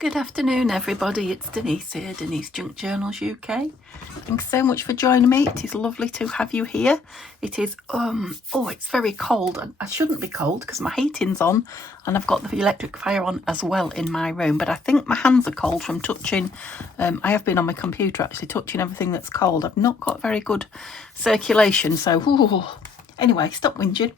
Good afternoon, everybody. It's Denise here, Denise Junk Journals UK. Thanks so much for joining me. It is lovely to have you here. It is, it's very cold. I shouldn't be cold because my heating's on and I've got the electric fire on as well in my room. But I think my hands are cold from touching. I have been on my computer actually touching everything that's cold. I've not got very good circulation, so anyway, stop whinging.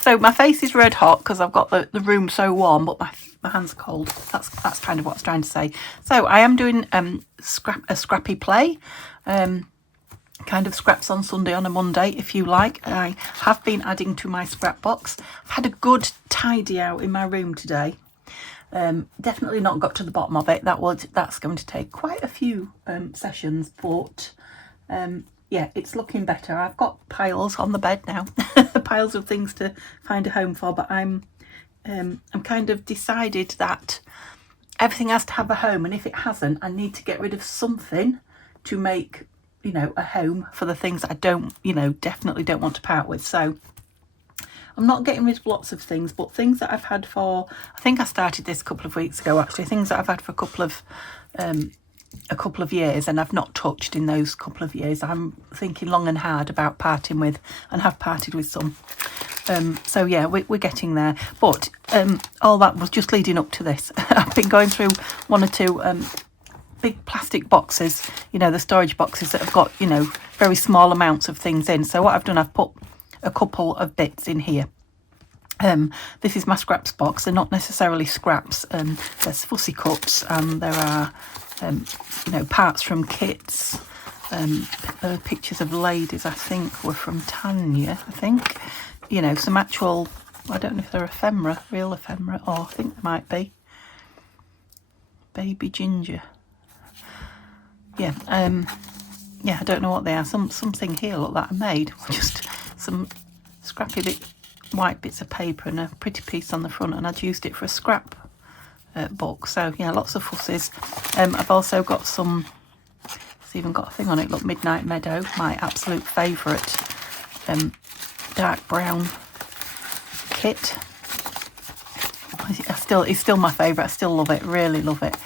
So my face is red hot because I've got the room so warm, but my hands are cold. That's kind of what I was trying to say. So I am doing a scrappy play, kind of scraps on Sunday on a Monday, if you like. I have been adding to my scrap box. I've had a good tidy out in my room today. Definitely not got to the bottom of it. That's going to take quite a few sessions, but yeah, it's looking better. I've got piles on the bed now, piles of things to find a home for, but I'm kind of decided that everything has to have a home, and if it hasn't, I need to get rid of something to make, a home for the things that I don't, definitely don't want to part with. So I'm not getting rid of lots of things, but things that I've had for, I think I started this a couple of weeks ago actually, things that I've had for a couple of years and I've not touched in those couple of years. I'm thinking long and hard about parting with, and have parted with some. So yeah, we're getting there, but all that was just leading up to this. I've been going through one or two big plastic boxes, the storage boxes that have got very small amounts of things in. So what I've done, I've put a couple of bits in here. This is my scraps box. They're not necessarily scraps. There's fussy cuts, and there are parts from kits. Pictures of ladies, I think, were from Tanya, I think. Some actual, I don't know if they're ephemera, real ephemera, or I think they might be. Baby ginger. Yeah, I don't know what they are. Something here, look, that I made. Just some scrappy white bits of paper and a pretty piece on the front, and I'd used it for a scrap book. So yeah, lots of fusses. I've also got some, it's even got a thing on it, look, Midnight Meadow, my absolute favourite dark brown kit. It's still my favourite. I still love it, really love it.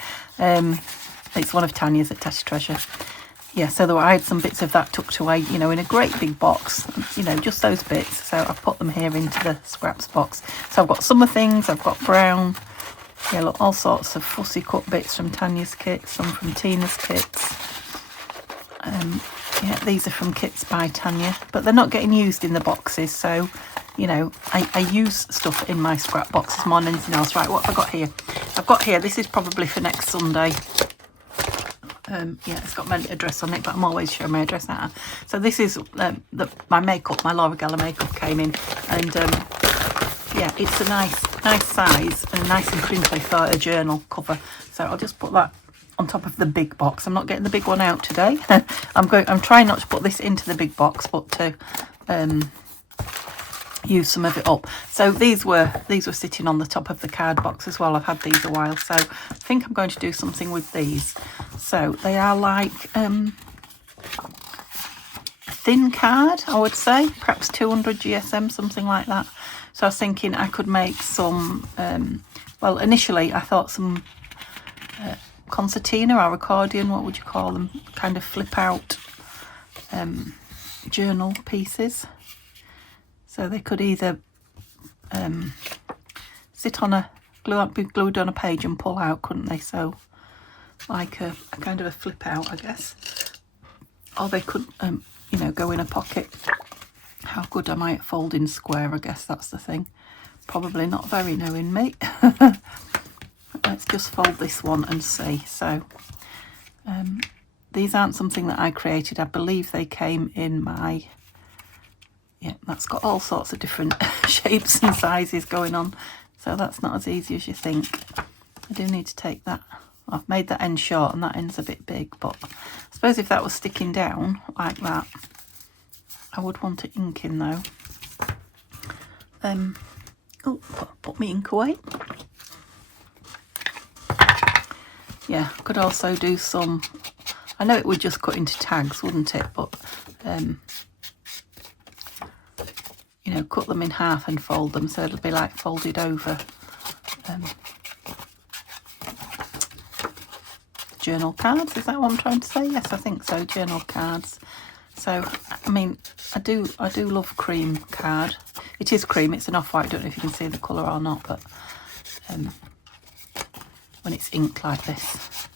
It's one of Tanya's at Tasha Treasure. Yeah, so I had some bits of that tucked away, in a great big box, just those bits. So I've put them here into the scraps box. So I've got summer things, I've got brown, yeah, look, all sorts of fussy cut bits from Tanya's kit, some from Tina's kits. Yeah, these are from kits by Tanya, but they're not getting used in the boxes. So, I use stuff in my scrap boxes more than anything else. Right, what have I got here? I've got here, this is probably for next Sunday. Yeah, it's got my address on it, but I'm always showing my address now. So this is my makeup, my Laura Geller makeup came in, and yeah, it's a nice size and nice and crinkly for a journal cover. So I'll just put that on top of the big box. I'm not getting the big one out today. I'm trying not to put this into the big box, but to use some of it up. So these were sitting on the top of the card box as well. I've had these a while, so I think I'm going to do something with these. So they are like thin card, I would say, perhaps 200 GSM, something like that. So I was thinking I could make some, well, initially I thought some concertina or accordion, what would you call them, kind of flip out journal pieces. So they could either sit on be glued on a page and pull out, couldn't they? So like a kind of a flip out, I guess. Or they could, go in a pocket. How good am I at folding square? I guess that's the thing. Probably not very, knowing me. Let's just fold this one and see. So these aren't something that I created. I believe they came in my, yeah, that's got all sorts of different shapes and sizes going on. So that's not as easy as you think. I do need to take that. I've made that end short and that end's a bit big, but I suppose if that was sticking down like that, I would want it ink in though. Put my ink away. Yeah, could also do some, I know it would just cut into tags, wouldn't it? But, cut them in half and fold them so it'll be like folded over journal cards. Is that what I'm trying to say? Yes, I think so, journal cards. So, I mean, I do love cream card. It is cream, it's an off-white. I don't know if you can see the colour or not, but when it's inked like this,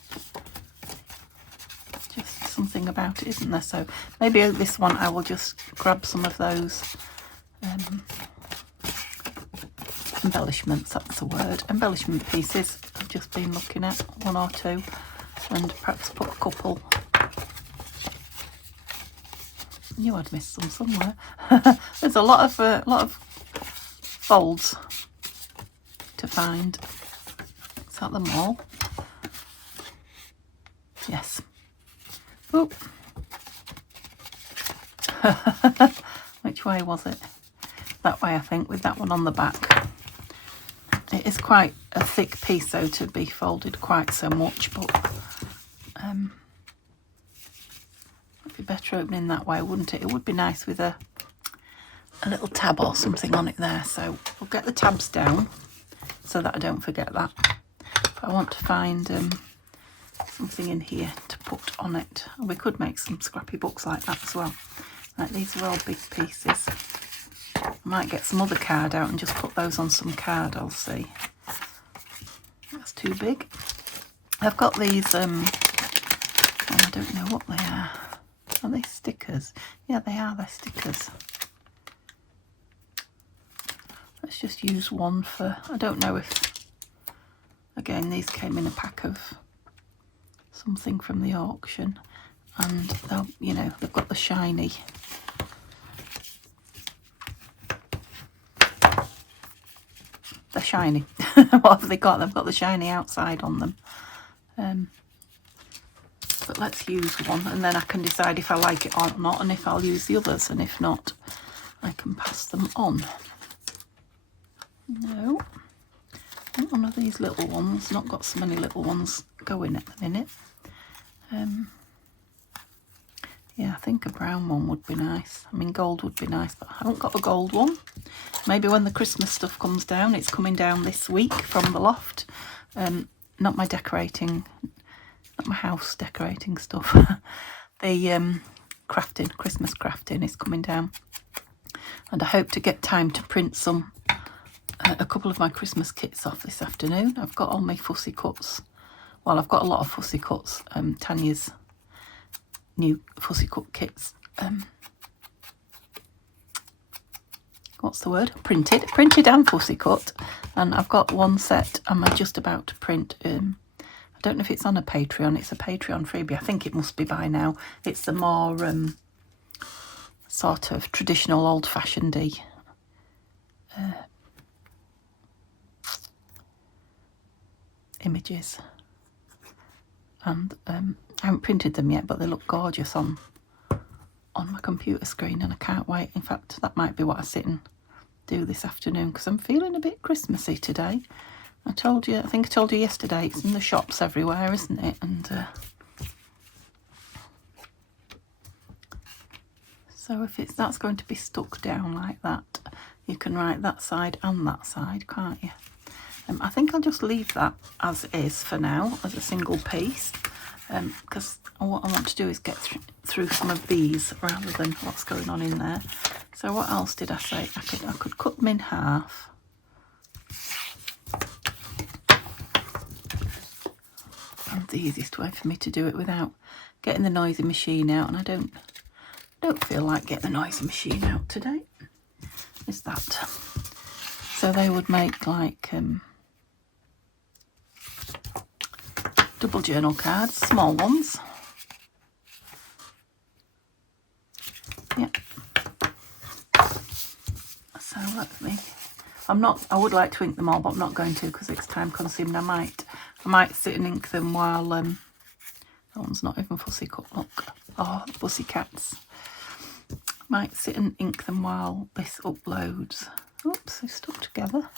just something about it, isn't there? So maybe this one I will just grab some of those embellishments, that's the word, embellishment pieces. I've just been looking at 1 or 2 and perhaps put a couple. I knew I'd missed some somewhere. There's a lot of folds to find. Is that them all? Yes. Oop. Which way was it? That way, I think, with that one on the back. It is quite a thick piece, though, to be folded quite so much, but it'd be better opening that way, wouldn't it? It would be nice with a little tab or something on it there. So we'll get the tabs down so that I don't forget that. But I want to find something in here to put on it. And we could make some scrappy books like that as well. Like, these are all big pieces. I might get some other card out and just put those on some card, I'll see. That's too big. I've got these, oh, I don't know what they are. Are they stickers? Yeah, they are, they're stickers. Let's just use one for, I don't know if, again, these came in a pack of something from the auction, and they'll, you know, they've got the shiny. They're shiny. What have they got? They've got the shiny outside on them. But let's use one, and then I can decide if I like it or not, and if I'll use the others, and if not, I can pass them on. No, not one of these little ones. Not got so many little ones going at the minute. Yeah, I think a brown one would be nice. I mean, gold would be nice, but I haven't got a gold one. Maybe when the Christmas stuff comes down. It's coming down this week from the loft. Not my decorating, not my house decorating stuff. The crafting, Christmas crafting is coming down. And I hope to get time to print some, a couple of my Christmas kits off this afternoon. I've got all my fussy cuts. Well, I've got a lot of fussy cuts. Tanya's new fussy cut kits. What's the word? Printed and fussy cut. And I've got one set I'm just about to print. I don't know if it's on a Patreon. It's a Patreon freebie. I think it must be by now. It's the more sort of traditional, old-fashioned-y images. And I haven't printed them yet, but they look gorgeous on my computer screen, and I can't wait. In fact, that might be what I sit and do this afternoon, because I'm feeling a bit Christmassy today. I told you, I think I told you yesterday, it's in the shops everywhere, isn't it? And so if that's going to be stuck down like that, you can write that side and that side, can't you? I think I'll just leave that as is for now, as a single piece, because what I want to do is get through some of these rather than what's going on in there. So what else did I say? I could cut them in half. And the easiest way for me to do it without getting the noisy machine out, and I don't feel like getting the noisy machine out today, is that. So they would make like double journal cards, small ones. Yep. So let me. I would like to ink them all, but I'm not going to because it's time consuming. I might sit and ink them while that one's not even fussy cut. Look, oh, fussy cats. Might sit and ink them while this uploads. Oops, they're stuck together.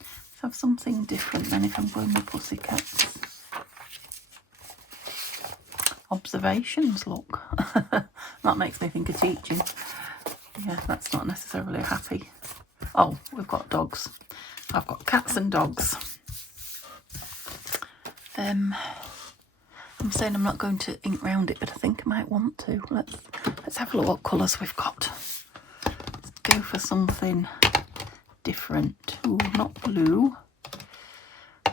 Let's have something different then if I'm going with pussycats. Observations, look. That makes me think of teaching. Yeah, that's not necessarily happy. Oh, we've got dogs. I've got cats and dogs. I'm saying I'm not going to ink round it, but I think I might want to. Let's have a look what colours we've got. Let's go for something different. Ooh, not blue.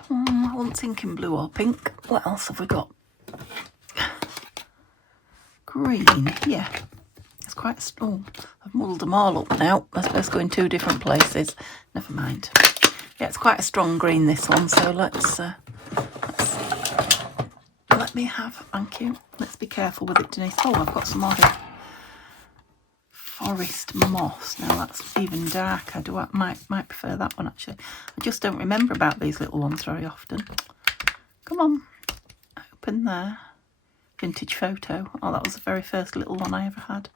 I wasn't thinking blue or pink. What else have we got? Green, yeah. It's quite a strong. I've muddled them all up now. I suppose go in two different places. Never mind. Yeah, it's quite a strong green, this one. So let's let me have. Thank you. Let's be careful with it, Denise. Oh, I've got some more here. Forest moss. Now that's even darker. I might prefer that one actually. I just don't remember about these little ones very often. Come on, open there. Vintage photo. Oh, that was the very first little one I ever had.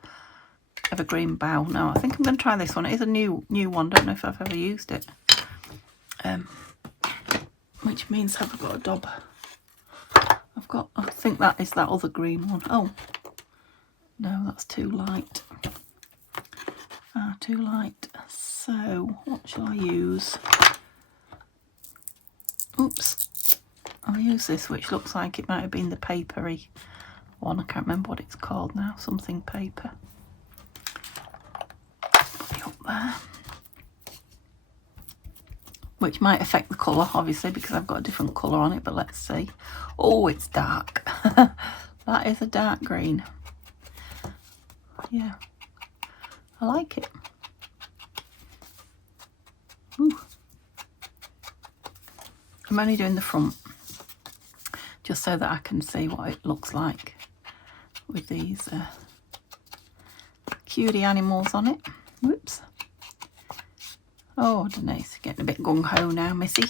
Evergreen bough. No, I think I'm going to try this one. It is a new one. Don't know if I've ever used it. Which means have I got a dob? I think that is that other green one. Oh, no, that's too light. Too light. So what shall I use? Oops. I'll use this, which looks like it might have been the papery one. I can't remember what it's called now. Something paper. Put it up there. Which might affect the colour, obviously, because I've got a different colour on it, but let's see. Oh, it's dark. That is a dark green. Yeah. I like it. Ooh. I'm only doing the front, just so that I can see what it looks like with these cutie animals on it. Whoops. Oh, Denise, getting a bit gung-ho now, Missy.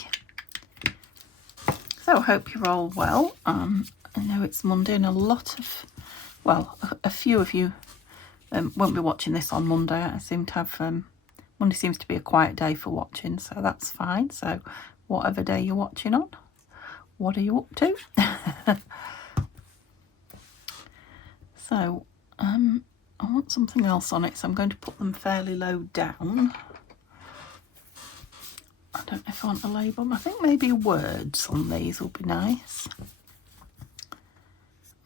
So I hope you're all well. I know it's Monday and a few of you won't be watching this on Monday. I seem to have, Monday seems to be a quiet day for watching, so that's fine. So whatever day you're watching on, what are you up to? So I want something else on it, so I'm going to put them fairly low down. I don't know if I want to label them. I think maybe words on these will be nice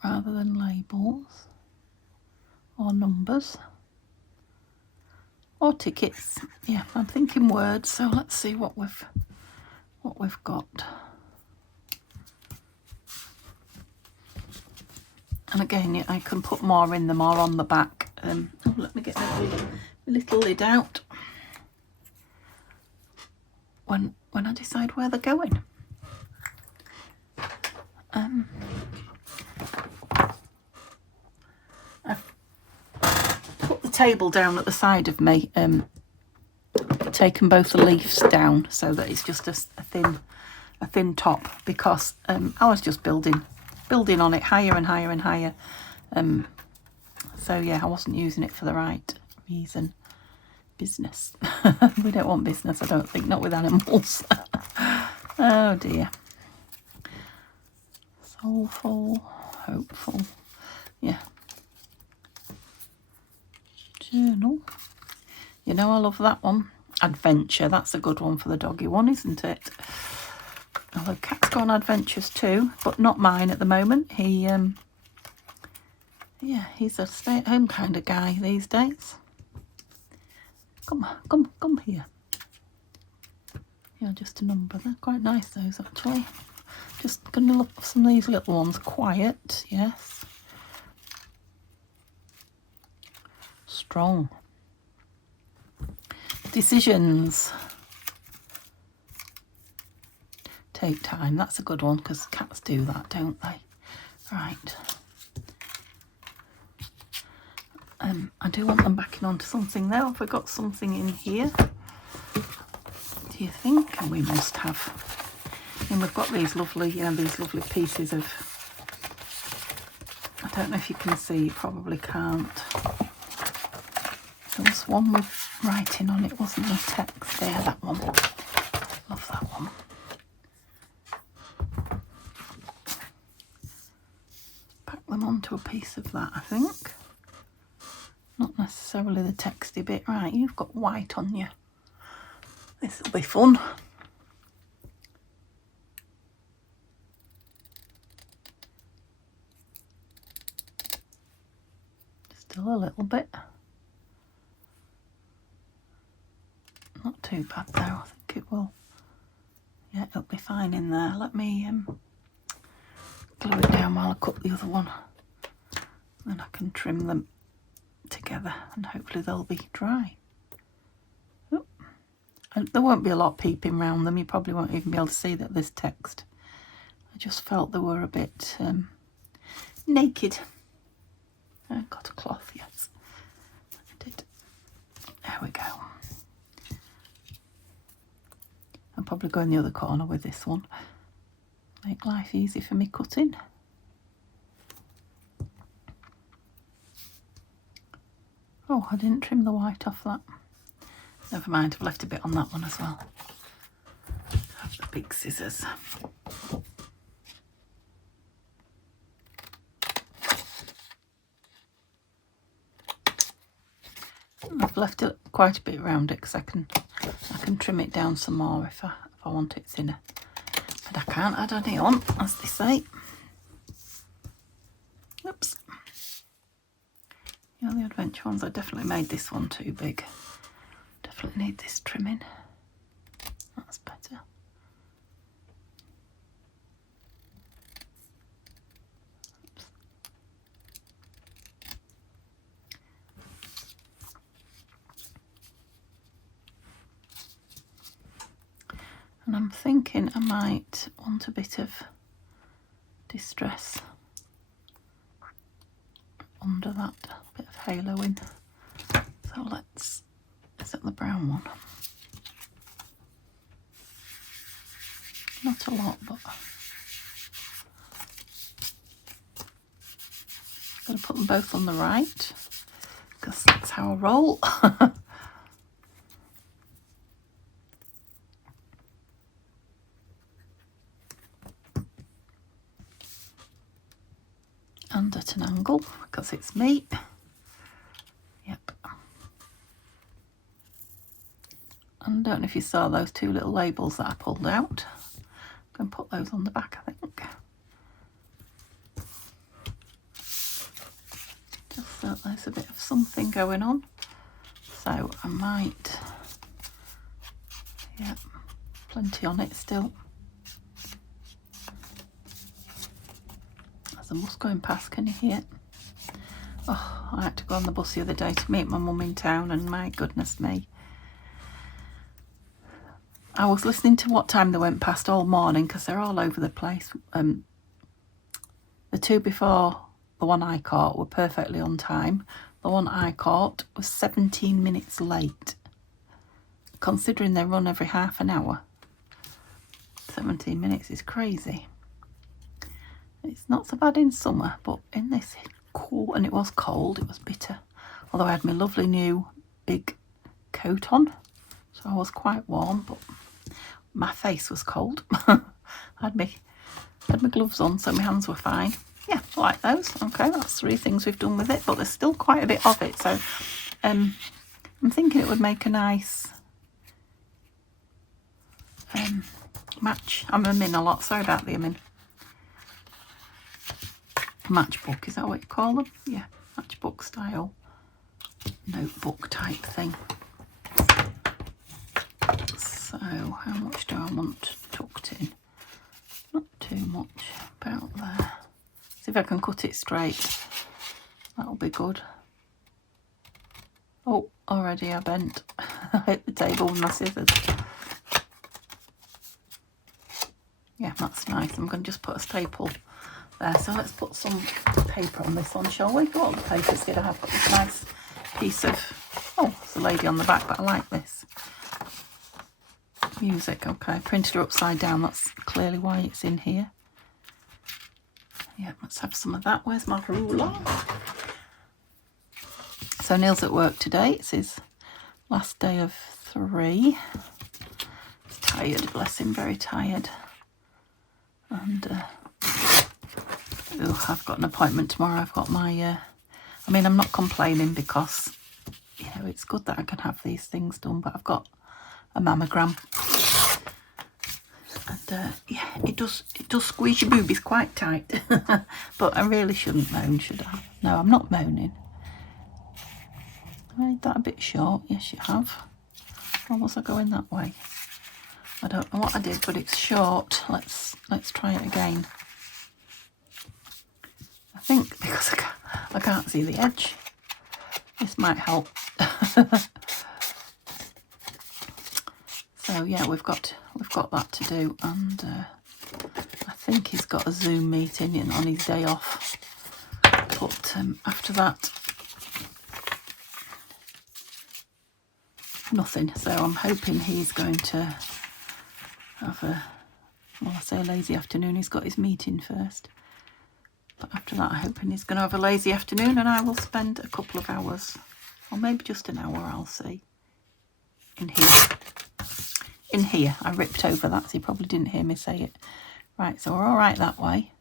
rather than labels or numbers or tickets. Yeah, I'm thinking words, so let's see what we've got. And again, I can put more in them or on the back. Oh, let me get my little lid out when I decide where they're going. I've put the table down at the side of me, taken both the leaves down so that it's just a thin top, because I was just building on it higher and higher and higher. So yeah, I wasn't using it for the right reason. Business. We don't want business, I don't think, not with animals. Oh dear. Soulful, hopeful. Yeah. Journal. You know, I love that one. Adventure, that's a good one for the doggy one, isn't it? Although Cat's go on adventures too, but not mine at the moment. Yeah, he's a stay-at-home kind of guy these days. Come here. Yeah, just a number. They're quite nice, those, actually. Just gonna look for some of these little ones. Quiet, yes. Strong. Decisions. Take time. That's a good one, because cats do that, don't they? Right. I do want them backing onto something though. Have we got something in here, do you think? And we must have. And we've got these lovely, these lovely pieces of, I don't know if you can see, you probably can't. There was one with writing on it, wasn't there? Text there, that one. Love that one. Pack them onto a piece of that, I think. Not necessarily the texty bit. Right, you've got white on you. This will be fun. a little bit. Not too bad though, I think it will. Yeah, it'll be fine in there. Let me glue it down while I cut the other one. Then I can trim them together and hopefully they'll be dry. Oh. And there won't be a lot peeping around them. You probably won't even be able to see that there's text. I just felt they were a bit naked. I got a cloth, yes. I did. There we go. I'll probably go in the other corner with this one. Make life easy for me cutting. Oh, I didn't trim the white off that. Never mind, I've left a bit on that one as well. Have the big scissors. I've left it quite a bit around it because I can trim it down some more if I want it thinner. But I can't add any on, as they say. Oops. Yeah, the adventure ones, I definitely made this one too big. Definitely need this trimming. That's better. Oops. And I'm thinking I might want a bit of distress under that, bit of haloing. So let's, is it the brown one? Not a lot, but I'm going to put them both on the right because that's how I roll. And at an angle because it's me. Yep. And I don't know if you saw those two little labels that I pulled out. I'm going to put those on the back, I think. Just so there's a bit of something going on. So I might, yeah, plenty on it still. There's a bus going past, can you hear it? Oh, I had to go on the bus the other day to meet my mum in town, and my goodness me. I was listening to what time they went past all morning because they're all over the place. The two before the one I caught were perfectly on time. The one I caught was 17 minutes late. Considering they run every half an hour. 17 minutes is crazy. It's not so bad in summer, but in this cool, and it was cold, it was bitter. Although I had my lovely new big coat on, so I was quite warm, but my face was cold. I had my gloves on, so my hands were fine. Yeah, I like those. Okay, that's 3 things we've done with it, but there's still quite a bit of it, so I'm thinking it would make a nice match. I'm in a lot, sorry about the matchbook, is that what you call them? Yeah, matchbook style notebook type thing. So how much do I want tucked in? Not too much, about there. See if I can cut it straight. That'll be good. Oh, already I bent. I hit the table with my scissors. Yeah, that's nice. I'm going to just put a staple there. So let's put some paper on this one, shall we? What other papers did I have? Got this nice piece of, oh, there's a lady on the back, but I like this. Music, okay. Printed her upside down. That's clearly why it's in here. Yeah, let's have some of that. Where's my ruler? So Neil's at work today. It's his last day of 3. He's tired, bless him, very tired. And I've got an appointment tomorrow. I've got my I mean, I'm not complaining because, you know, it's good that I can have these things done, but I've got a mammogram, and yeah, it does squeeze your boobies quite tight. But I really shouldn't moan, should I? No, I'm not moaning. Made that a bit short. Yes, you have. Or was I going that way? I don't know what I did, but it's short. Let's try it again. I think because I can't see the edge, this might help. So yeah, we've got that to do, and I think he's got a Zoom meeting on his day off. But after that, nothing. So I'm hoping he's going to have a, well, I say a lazy afternoon. He's got his meeting first. But after that, I'm hoping he's going to have a lazy afternoon, and I will spend a couple of hours, or maybe just an hour, I'll see, in here. In here. I ripped over that, so you probably didn't hear me say it. Right, so we're all right that way.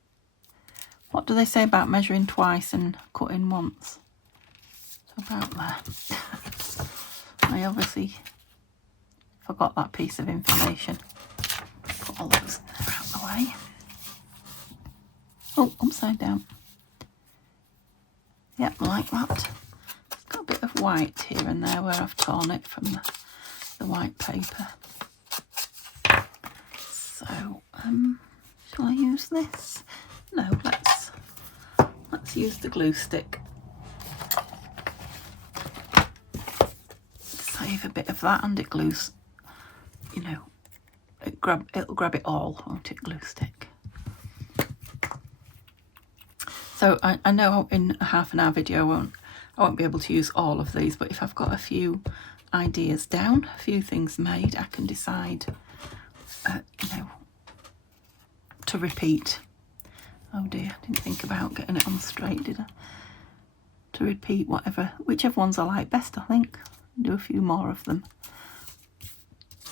What do they say about measuring twice and cutting once? It's about there. I obviously forgot that piece of information. Put all those out the way. Oh, upside down. Yep, like that. It's got a bit of white here and there where I've torn it from the white paper. So, shall I use this? No, let's use the glue stick. Save a bit of that, and it glues, you know, it'll grab it all, won't it, glue stick? So I know in a half an hour video I won't be able to use all of these, but if I've got a few ideas down, a few things made, I can decide, you know, to repeat. Oh dear, I didn't think about getting it on straight, did I? To repeat whichever ones I like best, I think. Do a few more of them.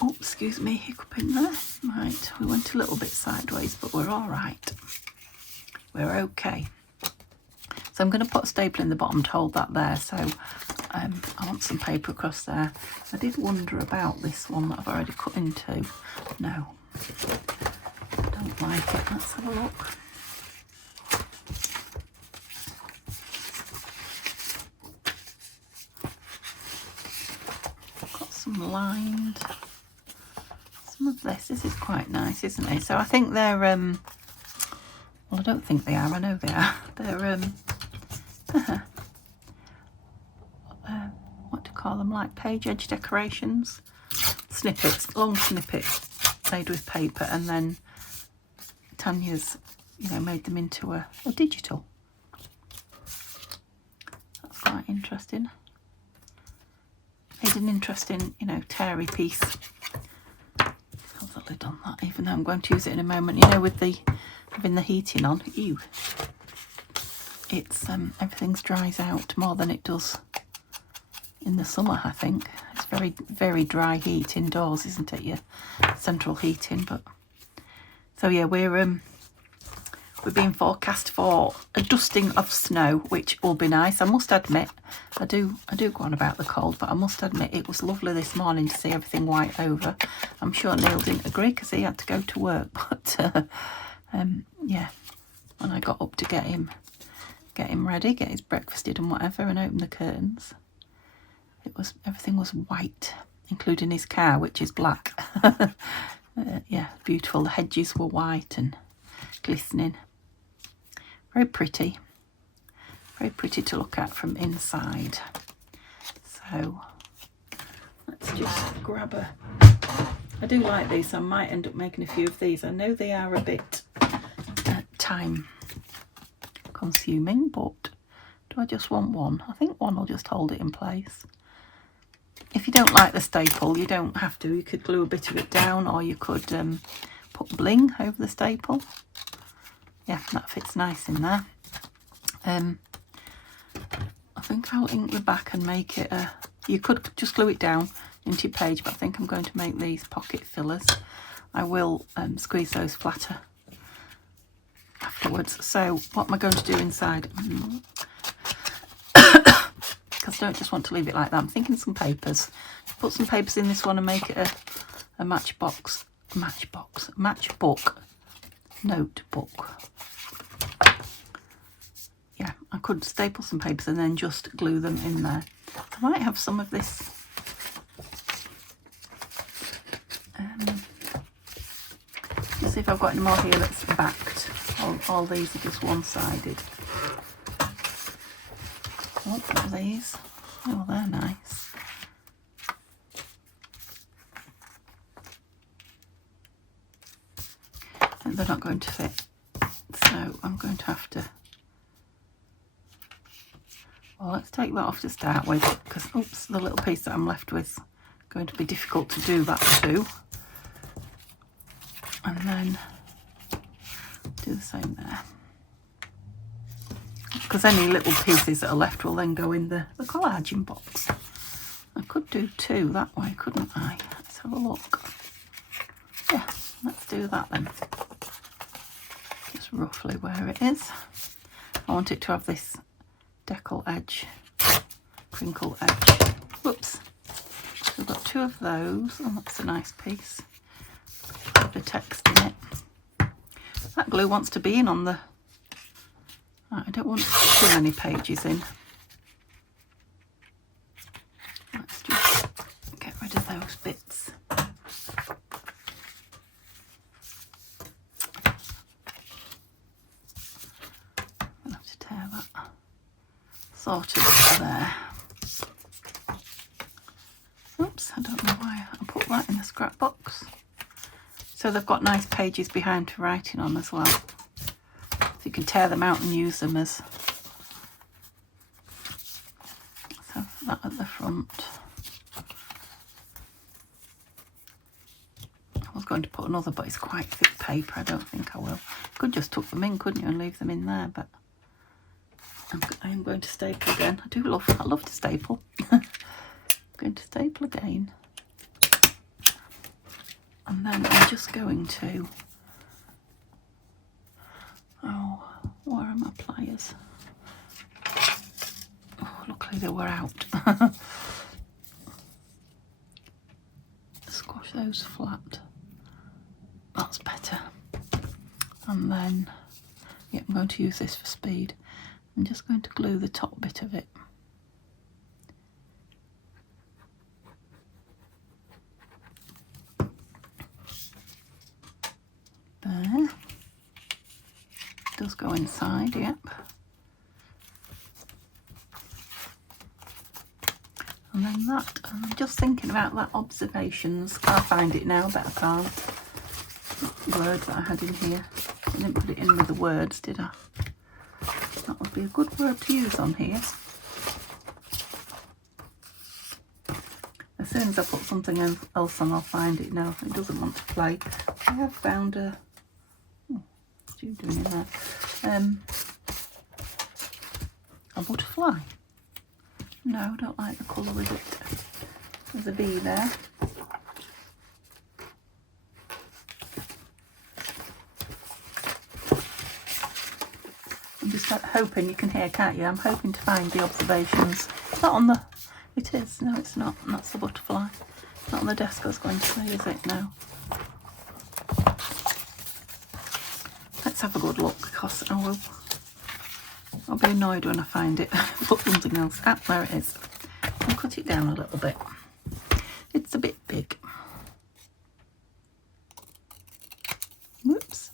Oh, excuse me, hiccup in there. Right, we went a little bit sideways, but we're all right. We're okay. So I'm going to put a staple in the bottom to hold that there. So I want some paper across there. I did wonder about this one that I've already cut into. No, I don't like it. Let's have a look. Got some lined. Some of this. This is quite nice, isn't it? So I think they're well, I don't think they are. I know they are. They're what do you call them? Like page edge decorations, snippets, long snippets made with paper, and then Tanya's, you know, made them into a digital. That's quite interesting. Made an interesting, you know, teary piece. Hold the lid on that, even though I'm going to use it in a moment. You know, with having the heating on, ew, it's everything's dries out more than it does in the summer. I think it's very, very dry heat indoors, isn't it? Your central heating. But so yeah, we're being forecast for a dusting of snow, which will be nice. I must admit, I do go on about the cold, but I must admit it was lovely this morning to see everything white over. I'm sure Neil didn't agree because he had to go to work, but yeah, when I got up to get him ready, get his breakfasted and whatever, and open the curtains, everything was white, including his car, which is black. Yeah, beautiful. The hedges were white and glistening. Very pretty to look at from inside. So let's just grab I do like these, so I might end up making a few of these. I know they are a bit time consuming, but do I just want one? I think one will just hold it in place. If you don't like the staple, you don't have to. You could glue a bit of it down, or you could put bling over the staple. Yeah, that fits nice in there. I think I'll ink the back and make it you could just glue it down into your page, but I think I'm going to make these pocket fillers. I will squeeze those flatter afterwards. So what am I going to do inside? Because I don't just want to leave it like that. I'm thinking some papers. Put some papers in this one and make it a matchbook notebook. Yeah, I could staple some papers and then just glue them in there. I might have some of this just see if I've got any more here that's backed. All these are just one-sided. Oh, what are these? Oh, they're nice. And they're not going to fit, so I'm going to have to... Well, let's take that off to start with, because, oops, the little piece that I'm left with is going to be difficult to do that too. And then do the same there. Because any little pieces that are left will then go in the collaging box. I could do two that way, couldn't I? Let's have a look. Yeah, let's do that then. Just roughly where it is. I want it to have this decal edge, crinkle edge. Whoops. So we've got two of those. Oh, that's a nice piece. Put the text in it. That glue wants to be in on the... I don't want too many pages in. Let's just get rid of those bits. I'll have to tear that sort of there. Oops, I don't know why I put that in the scrap box. So they've got nice pages behind for writing on as well. So you can tear them out and use them as... So that at the front. I was going to put another, but it's quite thick paper. I don't think I will. Could just tuck them in, couldn't you, and leave them in there, but I am going to staple again. I love to staple. I'm going to staple again. And then I'm just going to... Oh, where are my pliers? Oh, luckily they were out. Squash those flat. That's better. And then, yeah, I'm going to use this for speed. I'm just going to glue the top bit of it. There. It does go inside, yep. And then that, and I'm just thinking about that observations. I'll find it now, but I can't. Word that I had in here. I didn't put it in with the words, did I? That would be a good word to use on here. As soon as I put something else on, I'll find it now. It doesn't want to play. I have found a... Oh, what's you doing in there? A butterfly. No, I don't like the colour with it. There's a bee there. I'm just hoping, you can hear, can't you? I'm hoping to find the observations. Is that on the... It is. No, it's not. And that's the butterfly. It's not on the desk, I was going to say, is it? No. Let's have a good look, because I'll be annoyed when I find it. Put something else. Ah, there it is. I'll cut it down a little bit. It's a bit big. Whoops.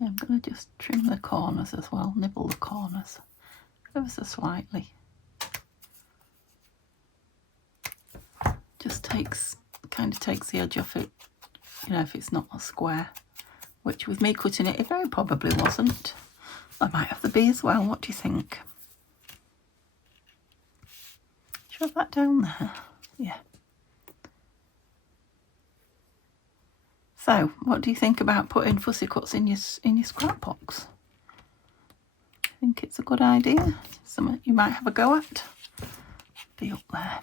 Yeah, I'm going to just trim the corners as well, nibble the corners ever so slightly. Just kind of takes the edge off it, you know, if it's not a square, which with me cutting it, it very probably wasn't. I might have the bee as well. What do you think? Shove that down there. Yeah. So, what do you think about putting fussy cuts in your scrap box? I think it's a good idea. Something you might have a go at. Be up there.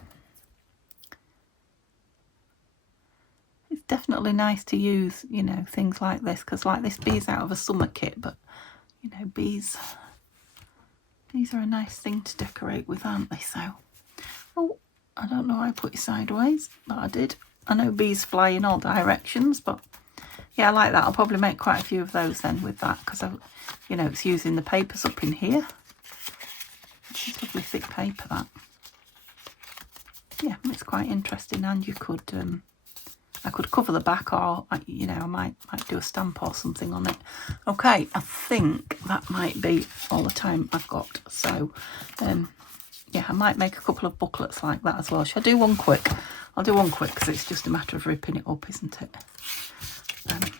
It's definitely nice to use, you know, things like this, because like this bee's out of a summer kit, but you know, bees are a nice thing to decorate with, aren't they? So, oh, I don't know why I put it sideways, but I did. I know bees fly in all directions, but yeah, I like that. I'll probably make quite a few of those then with that, because you know, it's using the papers up in here. It's lovely thick paper, that. Yeah, it's quite interesting, and you could I could cover the back, or you know, I might do a stamp or something on it. Okay, I think that might be all the time I've got. So yeah, I might make a couple of booklets like that as well. Shall I do one quick? I'll do one quick because it's just a matter of ripping it up, isn't it? And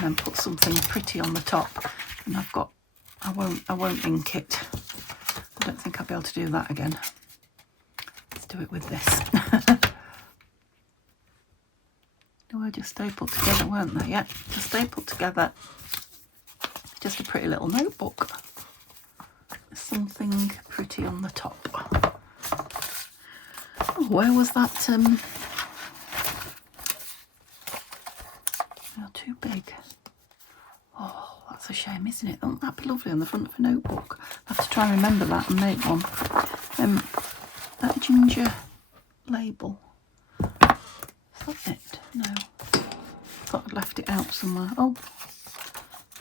then put something pretty on the top. And I've got, I won't ink it. I don't think I'll be able to do that again. Let's do it with this. They were just stapled together, weren't they? Yeah, just stapled together. Just a pretty little notebook. Something pretty on the top. Oh, where was that? Oh, too big. Oh, that's a shame, isn't it? Wouldn't that be lovely on the front of a notebook? I have to try and remember that and make one. That ginger label. Is that it? No. Thought I'd left it out somewhere. Oh,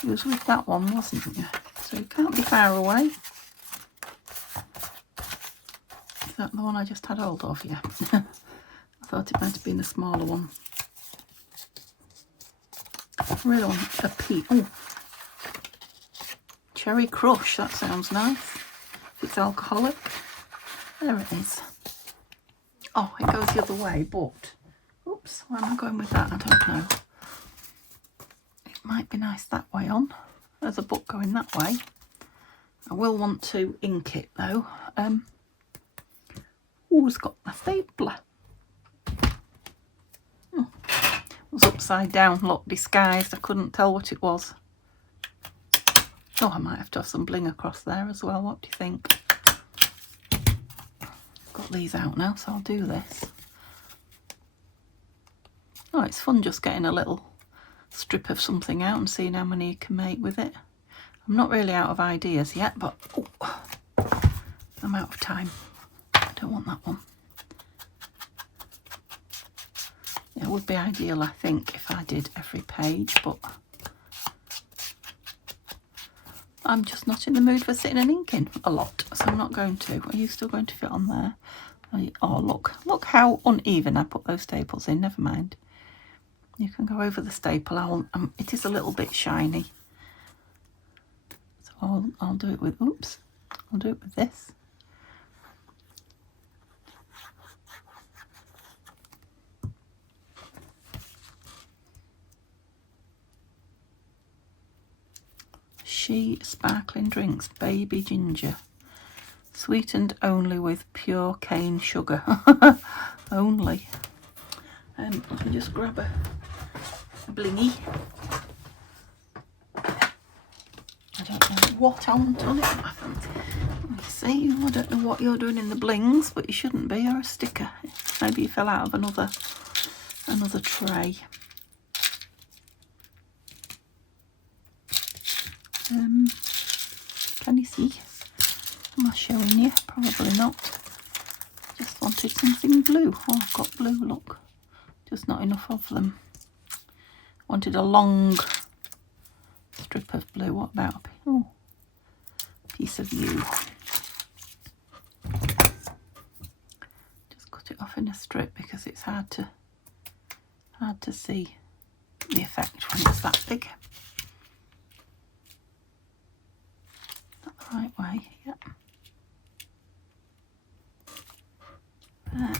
it was with that one, wasn't it? So you can't be far away. Is that the one I just had hold of? Yeah. I thought it might have been a smaller one. I really want a peach. Oh, cherry crush. That sounds nice. If it's alcoholic. There it is. Oh, it goes the other way, but oops, why am I going with that? I don't know. It might be nice that way on. There's a book going that way. I will want to ink it though. Oh, it's got a stapler. Oh, it was upside down, look, disguised. I couldn't tell what it was. Oh, I might have to have some bling across there as well. What do you think? Got these out now, so I'll do this. Oh, it's fun just getting a little strip of something out and seeing how many you can make with it. I'm not really out of ideas yet, but oh, I'm out of time. I don't want that one. It would be ideal, I think, if I did every page, but I'm just not in the mood for sitting and inking a lot, so I'm not going to. Are you still going to fit on there? Oh, look how uneven I put those staples in. Never mind. You can go over the staple. It is a little bit shiny. So I'll do it with, oops, I'll do it with this. She Sparkling Drinks Baby Ginger. Sweetened only with pure cane sugar. Only. Let me just grab a blingy. I don't know what I want on it. Let me see. I don't know what you're doing in the blings, but you shouldn't be. Or a sticker. Maybe you fell out of another tray. Can you see? Am I showing you? Probably not. Just wanted something blue. Oh, I've got blue, look. Just not enough of them. Wanted a long strip of blue. What about a piece of you? Just cut it off in a strip because it's hard to see the effect when it's that big. Is that the right way? Yep. There.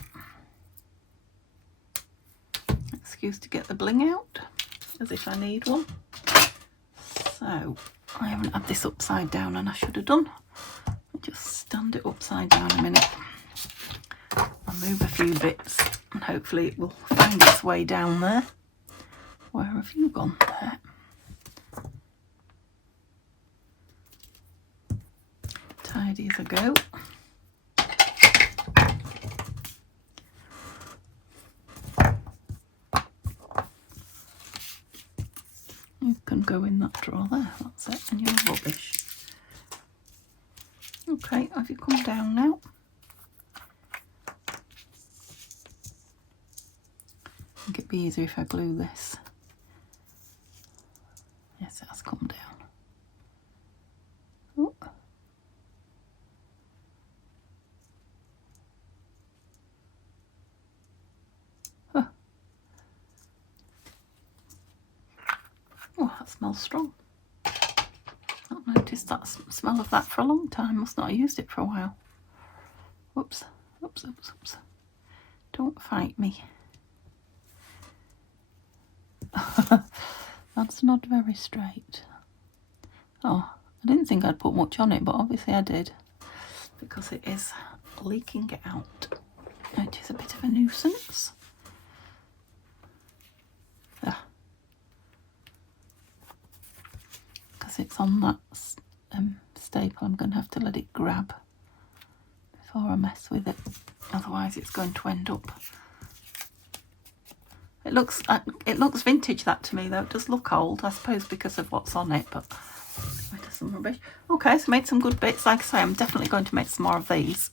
Excuse to get the bling out, as if I need one. So, I haven't had this upside down and I should have done. I'll just stand it upside down a minute. I'll move a few bits and hopefully it will find its way down there. Where have you gone? There. Tidy as I go. You can go in that drawer there, that's it, and you're rubbish. Okay, have you come down now? be easier if I glue this. Yes, it has come down. Oh. Huh. Oh, that smells strong. Not noticed that smell of that for a long time. Must not have used it for a while. Whoops, oops, oops, oops. Don't fight me. That's not very straight. Oh, I didn't think I'd put much on it, but obviously I did, because it is leaking out. It is a bit of a nuisance. Because it's on that staple, I'm going to have to let it grab before I mess with it. Otherwise it's going to end up... It looks vintage, that, to me, though. It does look old, I suppose, because of what's on it, but it does some rubbish. Okay, so made some good bits. Like I say, I'm definitely going to make some more of these.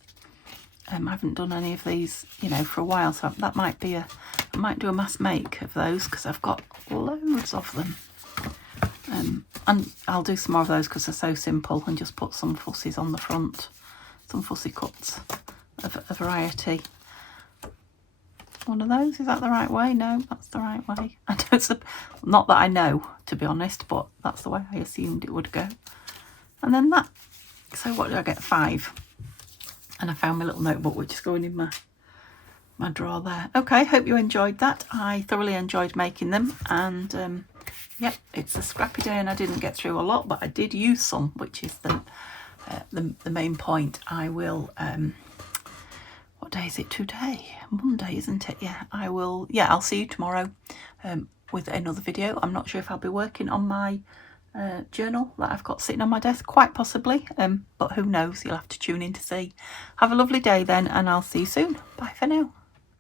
I haven't done any of these, you know, for a while, so that might be I might do a mass make of those, because I've got loads of them. And I'll do some more of those because they're so simple, and just put some fussies on the front, some fussy cuts of a variety. One of those, is that the right way? No, that's the right way. I don't, not that I know, to be honest, but that's the way I assumed it would go. And then that. So what did I get? 5. And I found my little notebook, which is going in my drawer there. Okay, hope you enjoyed that. I thoroughly enjoyed making them, and yep, it's a scrappy day and I didn't get through a lot, but I did use some, which is the main point. I will what day is it today? Monday, isn't it? Yeah, I will. Yeah, I'll see you tomorrow with another video. I'm not sure if I'll be working on my journal that I've got sitting on my desk, quite possibly, but who knows? You'll have to tune in to see. Have a lovely day then, and I'll see you soon. Bye for now.